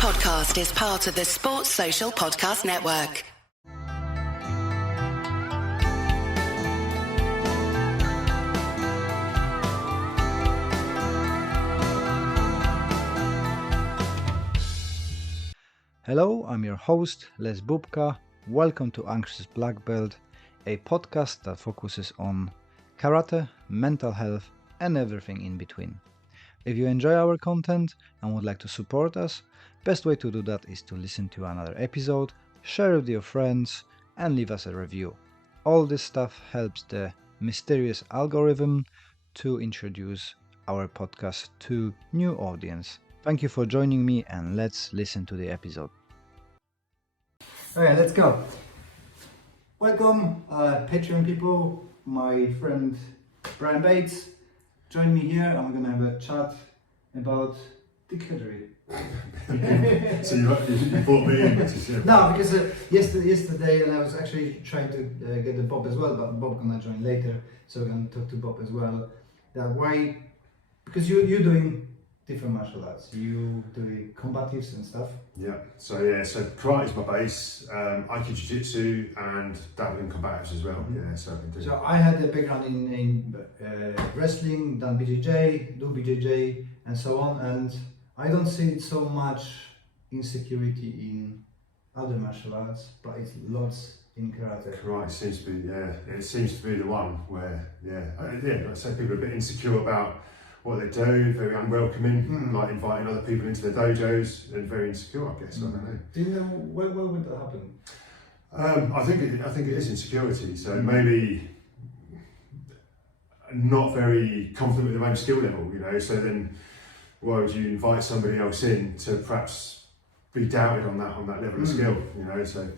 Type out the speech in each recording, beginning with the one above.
podcast is part of the Sports Social Podcast Network. Hello, I'm your host, Les Bubka. Welcome to Anxious Black Belt, a podcast that focuses on karate, mental health, and everything in between. If you enjoy our content and would like to support us, best way to do that is to listen to another episode, share with your friends, and leave us a review. All this stuff helps the mysterious algorithm to introduce our podcast to new audience. Thank you for joining me, and let's listen to the episode. Alright, let's go. Welcome, Patreon people. My friend Brian Bates joined me here, and we're gonna have a chat about dictionary. So you brought me in, which is No, because yesterday, and I was actually trying to get the Bob as well, but Bob gonna join later, so we're gonna talk to Bob as well. Why? Because you're doing different martial arts. You do combatives and stuff. So karate is my base. Aikido jiu-jitsu and dabble in combatives as well. Yeah, so I've been doing. So I had a background in wrestling, done BJJ, do BJJ, and so on. And I don't see so much insecurity in other martial arts, but it's lots in karate. Karate seems to be, it seems to be the one where, like I say, people are a bit insecure about what they do, very unwelcoming, like inviting other people into their dojos, and very insecure, I guess. I don't know. Do you know where would that happen? I think it is insecurity. So maybe not very confident with their own skill level, you know. So then, why would you invite somebody else in to perhaps be doubted on that level of skill, you know? So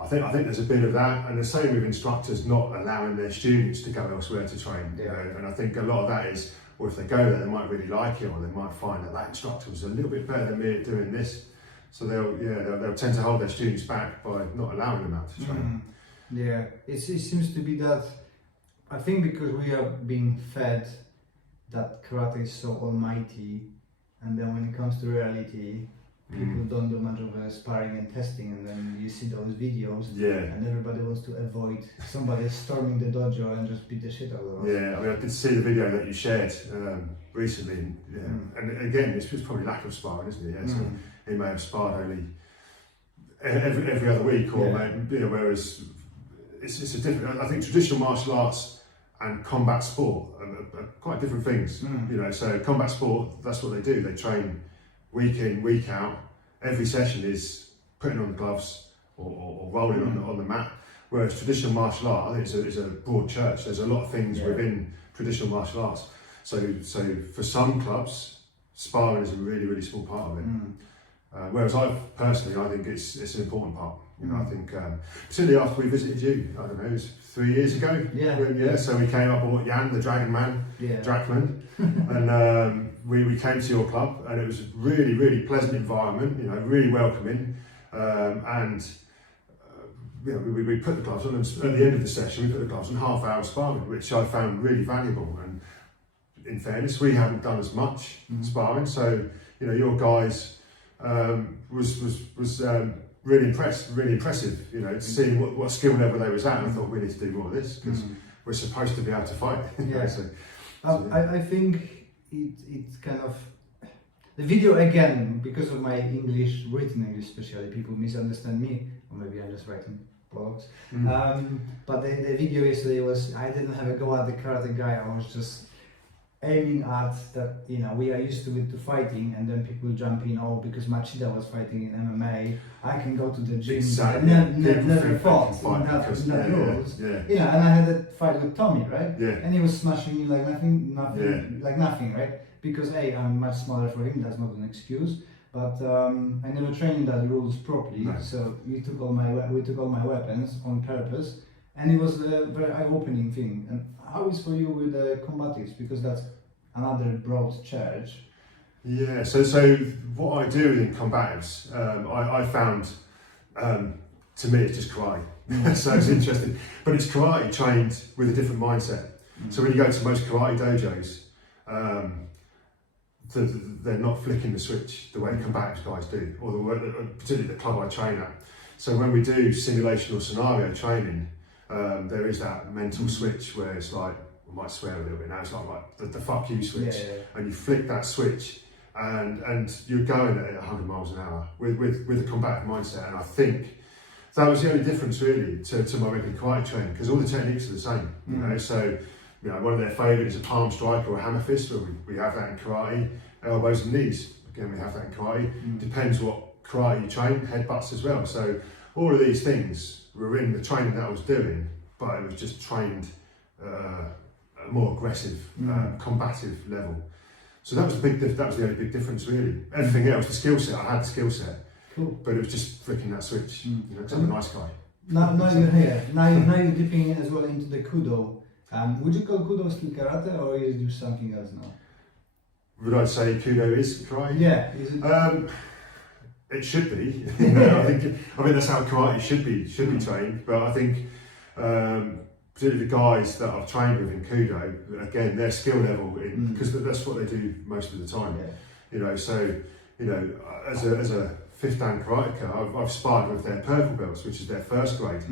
I think there's a bit of that, and the same with instructors not allowing their students to go elsewhere to train. You know? And I think a lot of that is, or if they go there, they might really like it, or they might find that instructor was a little bit better than me at doing this. So they'll tend to hold their students back by not allowing them out to train. Yeah, it seems to be that, I think because we are being fed that karate is so almighty, and then when it comes to reality, people don't do much of sparring and testing, and then you see those videos, and everybody wants to avoid somebody storming the dojo and just beat the shit out of us. Yeah, I mean, I did see the video that you shared recently, and again, it's just probably lack of sparring, isn't it? Yeah, so he may have sparred only every other week, or maybe, you know, whereas it's a different. I think traditional martial arts and combat sport are quite different things. You know, so combat sport, that's what they do. They train week in, week out. Every session is putting on the gloves or rolling on the mat. Whereas traditional martial art, I think it's a broad church. There's a lot of things within traditional martial arts. So for some clubs, sparring is a really, really small part of it. Whereas I think it's an important part. You know, I think particularly after we visited you, I don't know, it was 3 years ago. So we came up with Jan, the Dragon Man, Drachman, and we came to your club, and it was a really, really pleasant environment. You know, really welcoming, and we put the gloves on, and at the end of the session, we put the gloves on, half-hour sparring, which I found really valuable. And in fairness, we haven't done as much sparring, so you know, your guys was really impressive, you know, to see what skill level they was at. And I thought we need to do more of this, because we're supposed to be able to fight. I think it's kind of the video, again, because of my English, written English especially, people misunderstand me, or maybe I'm just writing blogs. But the video yesterday was, I didn't have a go at the karate guy, I was just aiming at that, you know, we are used to it, to fighting, and then people jump in, because Machida was fighting in MMA, I can go to the gym, never fought in that rules. You know, and I had a fight with Tommy, right? And he was smashing me like nothing, right? Because I'm much smaller for him, that's not an excuse, but I never trained that rules properly, so we took all my weapons on purpose, and it was a very eye-opening thing. And how is for you with the combatives, because that's another broad church? Yeah, so what I do in combatives, I found, to me, it's just karate. So it's interesting, but it's karate trained with a different mindset. So when you go to most karate dojos, they're not flicking the switch the way combatives guys do, or particularly the club I train at. So when we do simulation or scenario training, there is that mental switch where it's like, I might swear a little bit now, it's like the fuck you switch, and you flick that switch, and you're going at it 100 miles an hour with a combative mindset. And I think that was the only difference really to my regular karate training, because all the techniques are the same, you know. So, you know, one of their favourites is a palm strike or a hammer fist, where we have that in karate. Elbows and knees, again, we have that in karate. Depends what karate you train, headbutts as well. So all of these things were in the training that I was doing, but it was just trained at a more aggressive, combative level. So that was the only big difference really. Everything else, the skill set, I had the skill set, but it was just flicking that switch, you know, because I'm a nice guy. Now you're here. Now you're dipping as well into the kudo. Would you call kudo still karate, or is it something else now? Would I say kudo is karate? Yeah. Is it? It should be. You know, I think that's how karate should be trained. But I think particularly the guys that I've trained with in kudo, again, their skill level, because that's what they do most of the time. Yeah. You know, so you know, as a fifth dan karateka, I've sparred with their purple belts, which is their first grade.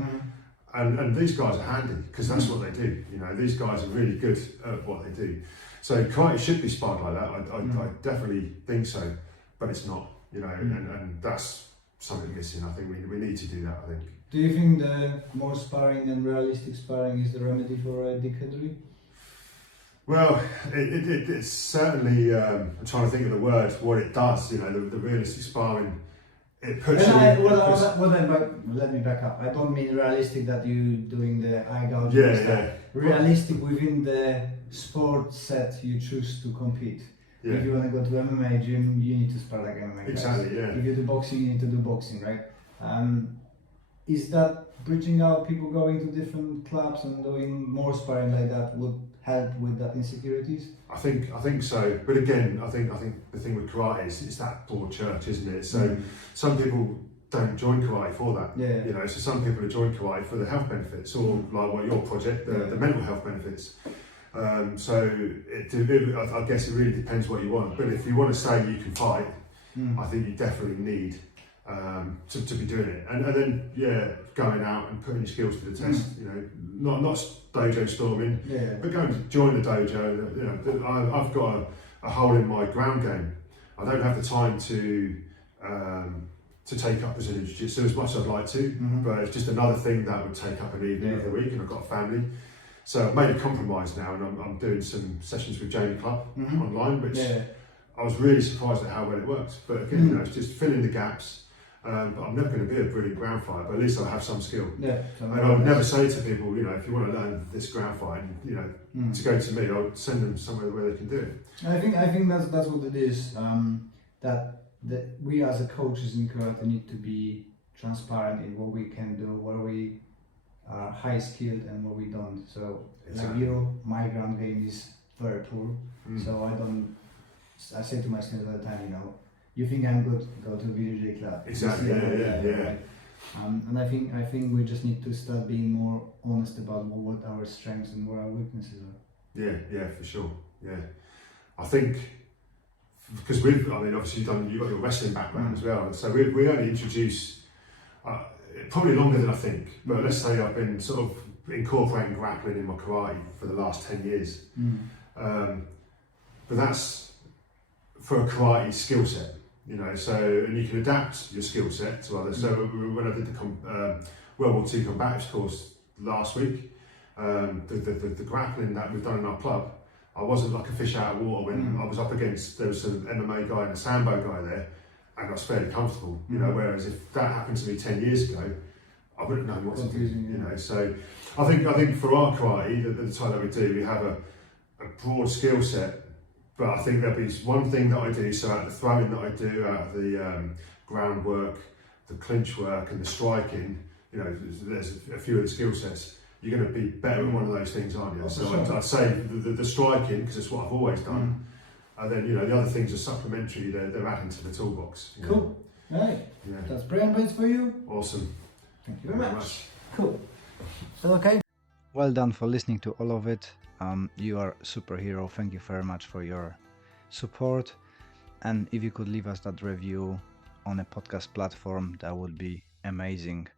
And these guys are handy because that's what they do. You know, these guys are really good at what they do. So karate should be sparred like that. I definitely think so, but it's not. You know, and that's something missing. I think we need to do that. I think. Do you think the more sparring and realistic sparring is the remedy for dichotomy? Well, it's certainly. I'm trying to think of the word. What it does, you know, the realistic sparring. It puts let me back up. I don't mean realistic that you doing the eye gouging and stuff. Yeah. Realistic within the sport set you choose to compete. Yeah. If you want to go to MMA gym, you need to spar like MMA Exactly. guys. Yeah. If you do boxing, you need to do boxing, right? Is that bridging out people going to different clubs and doing more sparring like that would help with that insecurities? I think so. But again, I think the thing with karate is it's that broad church, isn't it? So some people don't join karate for that. Yeah. You know, so some people join karate for the health benefits, or like what your project, the mental health benefits. So I guess it really depends what you want. But if you want to say you can fight, I think you definitely need to be doing it, and then going out and putting your skills to the test. You know, not dojo storming, but going to join the dojo. You know, I've got a hole in my ground game. I don't have the time to take up Brazilian Jiu-Jitsu as much as I'd like to, but it's just another thing that would take up an evening of the week, and I've got a family. So I've made a compromise now, and I'm doing some sessions with Jamie Club online, which I was really surprised at how well it works. But again, you know, it's just filling the gaps. But I'm never going to be a brilliant ground fighter, but at least I have some skill. And I would never say to people, you know, if you want to learn this ground fighting, you know, to go to me, I would send them somewhere where they can do it. I think that's what it is. That we as a coaches in karate need to be transparent in what we can do, where we are high skilled and what we don't. So like my ground game is very poor. So I say to my students all the time, you know, you think I'm good, go to a BJJ club. Exactly. Yeah. And I think we just need to start being more honest about what our strengths and what our weaknesses are. Yeah, for sure. Yeah, I think because obviously you've got your wrestling background as well, so we only introduce probably longer than I think. But let's say I've been sort of incorporating grappling in my karate for the last 10 years. But that's for a karate skill set. You know, so, and you can adapt your skill set to others. So when I did the World War II combatives course last week, the grappling that we've done in our club, I wasn't like a fish out of water when I was up against, there was an MMA guy and a Sambo guy there, and I was fairly comfortable, you know, whereas if that happened to me 10 years ago, I wouldn't know what to do, you know. So I think for our karate, the type that we do, we have a broad skill set. But I think there'll be one thing that I do, so out of the throwing that I do, out of the groundwork, the clinch work and the striking, you know, there's a few of the skill sets. You're going to be better at one of those things, aren't you? Oh, so sure. I'd say the striking, because it's what I've always done. And then, you know, the other things are supplementary, they're adding to the toolbox. You know? Cool. Right. Yeah. That's Brian Bates for you. Awesome. Thank you very much. Cool. So, okay. Well done for listening to all of it. You are a superhero. Thank you very much for your support. And if you could leave us that review on a podcast platform, that would be amazing.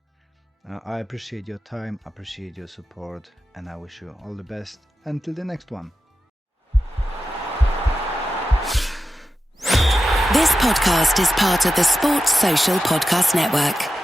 I appreciate your time, appreciate your support, and I wish you all the best until the next one. This podcast is part of the Sports Social Podcast Network.